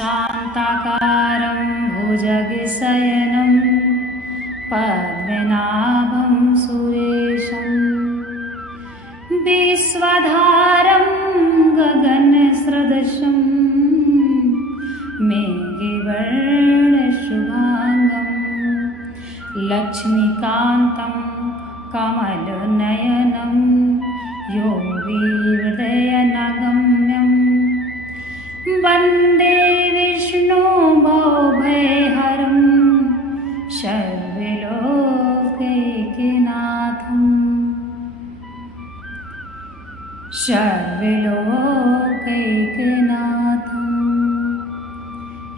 शान्ताकारं भुजगशयनं पद्मनाभं सुरेशं विश्वधारं गगनसदृशं मेघवर्णशुभांगं लक्ष्मीकान्तं कमलनयनं योगिहृदयनगम्यं वन्दे विष्णु भवभयहरं सर्वलोकैकनाथं।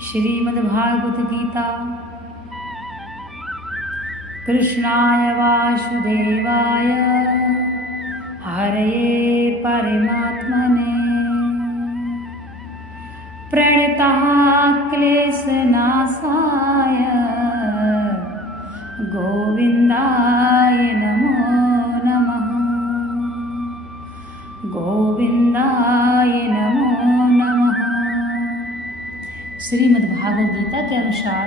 श्रीमद्भागवत गीता। कृष्णाय वासुदेवाय हरये परमात्मने प्रणतः क्लेशनाशाय गोविन्दाय नमो नमः। गोविन्दाय नमो नमः। श्रीमद्भागवत गीता के अनुसार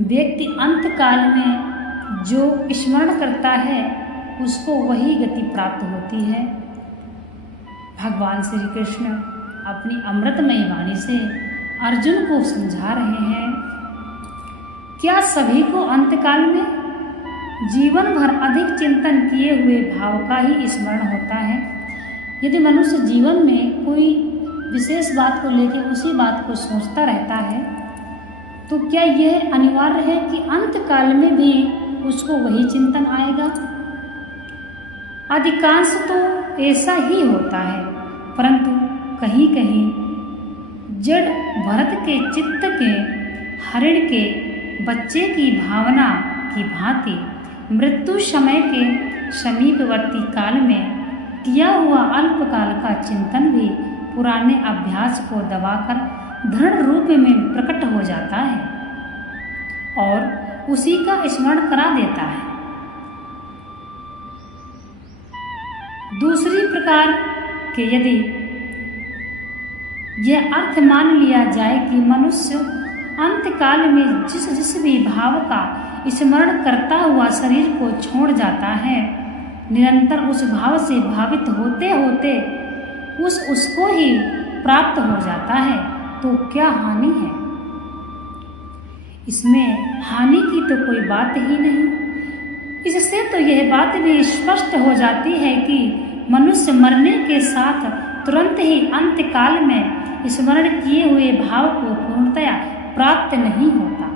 व्यक्ति अंत काल में जो स्मरण करता है उसको वही गति प्राप्त होती है। भगवान श्री कृष्ण अपनी अमृतमयी वाणी से अर्जुन को समझा रहे हैं, क्या सभी को अंतकाल में जीवन भर अधिक चिंतन किए हुए भाव का ही स्मरण होता है? यदि मनुष्य जीवन में कोई विशेष बात को लेकर उसी बात को सोचता रहता है तो क्या यह अनिवार्य है कि अंतकाल में भी उसको वही चिंतन आएगा? अधिकांश तो ऐसा ही होता है, परंतु कहीं कहीं जड़ भरत के चित्त के हरिण के बच्चे की भावना की भांति मृत्यु समय के समीपवर्ती काल में किया हुआ अल्पकाल का चिंतन भी पुराने अभ्यास को दबाकर दृढ़ रूप में प्रकट हो जाता है और उसी का स्मरण करा देता है। दूसरी प्रकार के यदि यह अर्थ मान लिया जाए कि मनुष्य अंतकाल में जिस भी भाव का स्मरण करता हुआ शरीर को छोड़ जाता है, निरंतर उस भाव से भावित होते होते उसको ही प्राप्त हो जाता है, तो क्या हानि है? इसमें हानि की तो कोई बात ही नहीं। इससे तो यह बात भी स्पष्ट हो जाती है कि मनुष्य मरने के साथ तुरंत ही अंतकाल में स्मरण किए हुए भाव को पूर्णतया प्राप्त नहीं होता।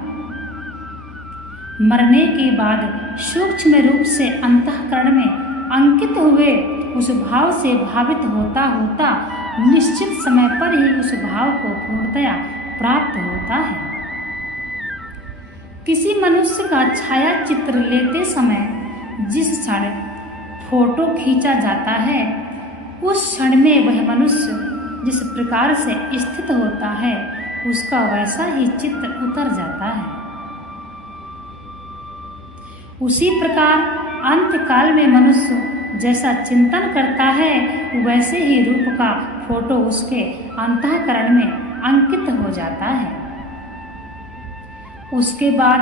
मरने के बाद सूक्ष्म रूप से अंतःकरण में अंकित हुए उस भाव से भावित होता होता निश्चित समय पर ही उस भाव को पूर्णतया प्राप्त होता है। किसी मनुष्य का छाया चित्र लेते समय जिस क्षण फोटो खींचा जाता है, उस क्षण में वह मनुष्य जिस प्रकार से स्थित होता है उसका वैसा ही चित्र उतर जाता है। उसी प्रकार अंतकाल में मनुष्य जैसा चिंतन करता है वैसे ही रूप का फोटो उसके अंतःकरण में अंकित हो जाता है। उसके बाद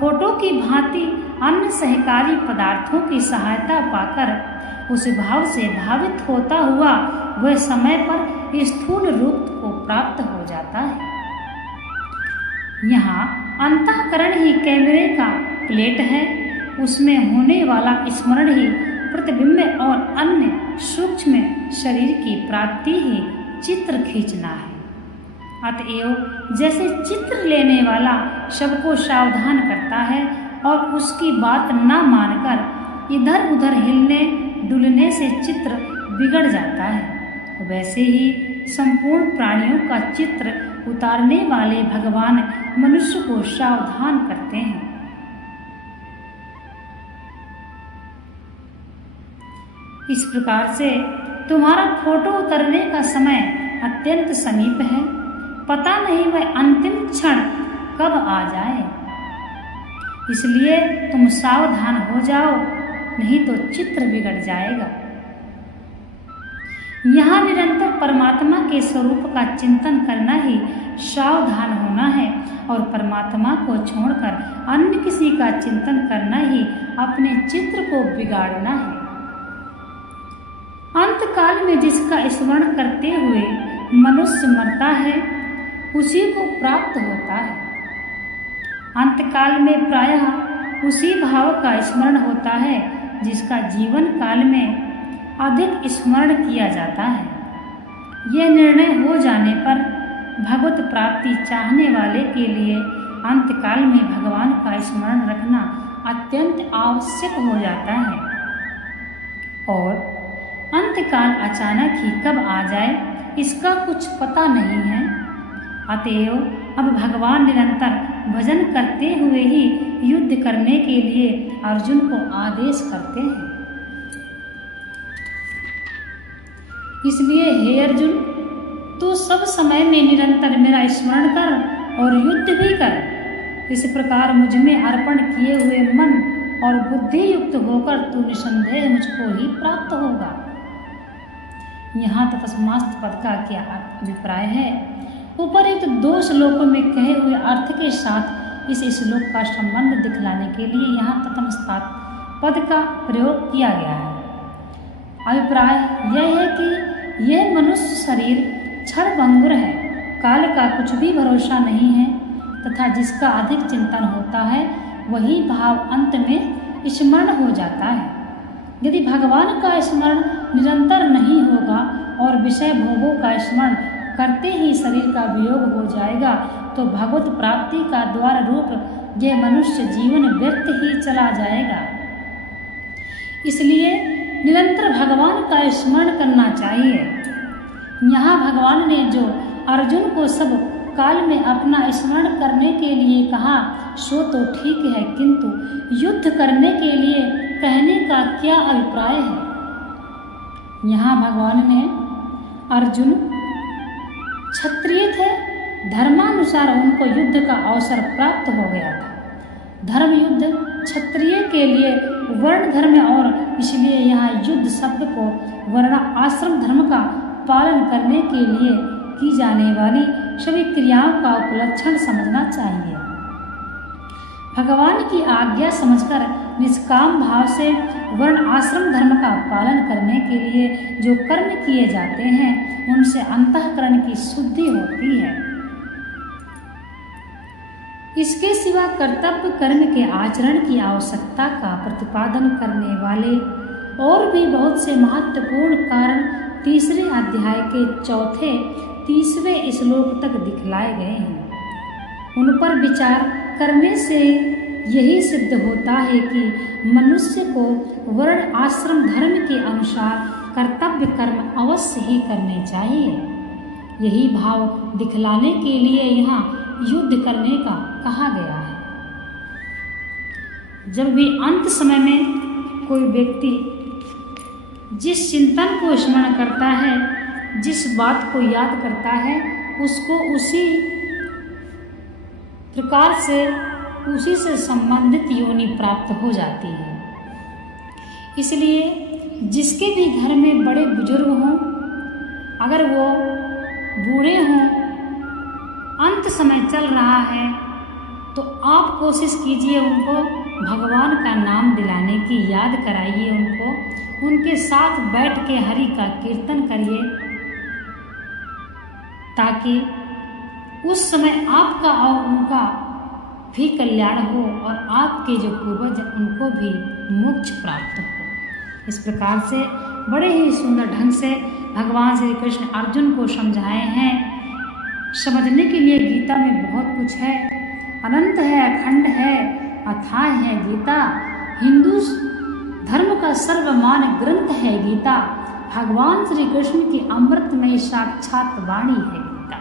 फोटो की भांति अन्य सहकारी पदार्थों की सहायता पाकर उस भाव से भावित होता हुआ वह समय पर स्थूल रूप को प्राप्त हो जाता है। यहाँ अंतःकरण ही कैमरे का प्लेट है, उसमें होने वाला स्मरण ही प्रतिबिंब और अन्य सूक्ष्म शरीर की प्राप्ति ही चित्र खींचना है। अतएव जैसे चित्र लेने वाला सबको सावधान करता है और उसकी बात न मानकर इधर उधर हिलने डुलने से चित्र बिगड़ जाता है, वैसे ही संपूर्ण प्राणियों का चित्र उतारने वाले भगवान मनुष्य को सावधान करते हैं। इस प्रकार से तुम्हारा फोटो उतरने का समय अत्यंत समीप है, पता नहीं वह अंतिम क्षण कब आ जाए। इसलिए तुम सावधान हो जाओ, नहीं तो चित्र बिगड़ जाएगा। यहाँ निरंतर परमात्मा के स्वरूप का चिंतन करना ही सावधान होना है और परमात्मा को छोड़कर अन्य किसी का चिंतन करना ही अपने चित्र को बिगाड़ना है। अंत काल में जिसका स्मरण करते हुए मनुष्य मरता है उसी को प्राप्त होता है। अंत काल में प्रायः उसी भाव का स्मरण होता है जिसका जीवन काल में अधिक स्मरण किया जाता है। यह निर्णय हो जाने पर भगवत प्राप्ति चाहने वाले के लिए अंत काल में भगवान का स्मरण रखना अत्यंत आवश्यक हो जाता है और अंतकाल अचानक ही कब आ जाए इसका कुछ पता नहीं है। अतएव अब भगवान निरंतर भजन करते हुए ही युद्ध करने के लिए अर्जुन को आदेश करते हैं। इसलिए हे अर्जुन, तू सब समय में निरंतर मेरा स्मरण कर और युद्ध भी कर। इस प्रकार मुझ में अर्पण किए हुए मन और बुद्धि युक्त होकर तू निसंदेह मुझको ही प्राप्त होगा। यहाँ तस्मात् पद का क्या अभिप्राय है? उपरोक्त 2 श्लोकों में कहे हुए अर्थ के साथ इस श्लोक का संबंध दिखलाने के लिए यहाँ तस्मात् पद का प्रयोग किया गया है। अभिप्राय यह है कि यह मनुष्य शरीर क्षणभंगुर है, काल का कुछ भी भरोसा नहीं है तथा जिसका अधिक चिंतन होता है वही भाव अंत में स्मरण हो जाता है। यदि भगवान का स्मरण निरंतर नहीं होगा और विषय भोगों का स्मरण करते ही शरीर का वियोग हो जाएगा तो भगवत प्राप्ति का द्वार रूप यह मनुष्य जीवन व्यर्थ ही चला जाएगा। इसलिए निरंतर भगवान का स्मरण करना चाहिए। यहाँ भगवान ने जो अर्जुन को सब काल में अपना स्मरण करने के लिए कहा सो तो ठीक है, किंतु युद्ध करने के लिए कहने का क्या अभिप्राय है? यहाँ भगवान ने अर्जुन क्षत्रिय थे, धर्मानुसार उनको युद्ध का अवसर प्राप्त हो गया था। धर्म युद्ध क्षत्रिय के लिए वर्ण धर्म है और इसलिए यहाँ युद्ध शब्द को वर्ण आश्रम धर्म का पालन करने के लिए की जाने वाली सभी क्रियाओं का उपलक्षण समझना चाहिए। भगवान की आज्ञा समझकर निष्काम भाव से वर्ण आश्रम धर्म का पालन करने के लिए जो कर्म किए जाते हैं उनसे अंतःकरण की शुद्धि होती है। इसके सिवा कर्तव्य कर्म के आचरण की आवश्यकता का प्रतिपादन करने वाले और भी बहुत से महत्वपूर्ण कारण 3 अध्याय के 3वें श्लोक तक दिखलाए गए हैं। उन पर विचार करने से यही सिद्ध होता है कि मनुष्य को वर्ण आश्रम धर्म के अनुसार कर्तव्य कर्म अवश्य ही करने चाहिए। यही भाव दिखलाने के लिए यहाँ युद्ध करने का कहा गया है। जब भी अंत समय में कोई व्यक्ति जिस चिंतन को स्मरण करता है, जिस बात को याद करता है, उसको उसी प्रकार से उसी से संबंधित योनि प्राप्त हो जाती है। इसलिए जिसके भी घर में बड़े बुजुर्ग हों, अगर वो बूढ़े हों, अंत समय चल रहा है, तो आप कोशिश कीजिए उनको भगवान का नाम दिलाने की, याद कराइए उनको, उनके साथ बैठ के हरि का कीर्तन करिए ताकि उस समय आपका और उनका भी कल्याण हो और आपके जो पूर्वज उनको भी मोक्ष प्राप्त हो। इस प्रकार से बड़े ही सुंदर ढंग से भगवान श्री कृष्ण अर्जुन को समझाए हैं। समझने के लिए गीता में बहुत कुछ है, अनंत है, अखंड है, अथाह है गीता। हिंदू धर्म का सर्वमान्य ग्रंथ है गीता। भगवान श्री कृष्ण की अमृतमय साक्षात वाणी है गीता।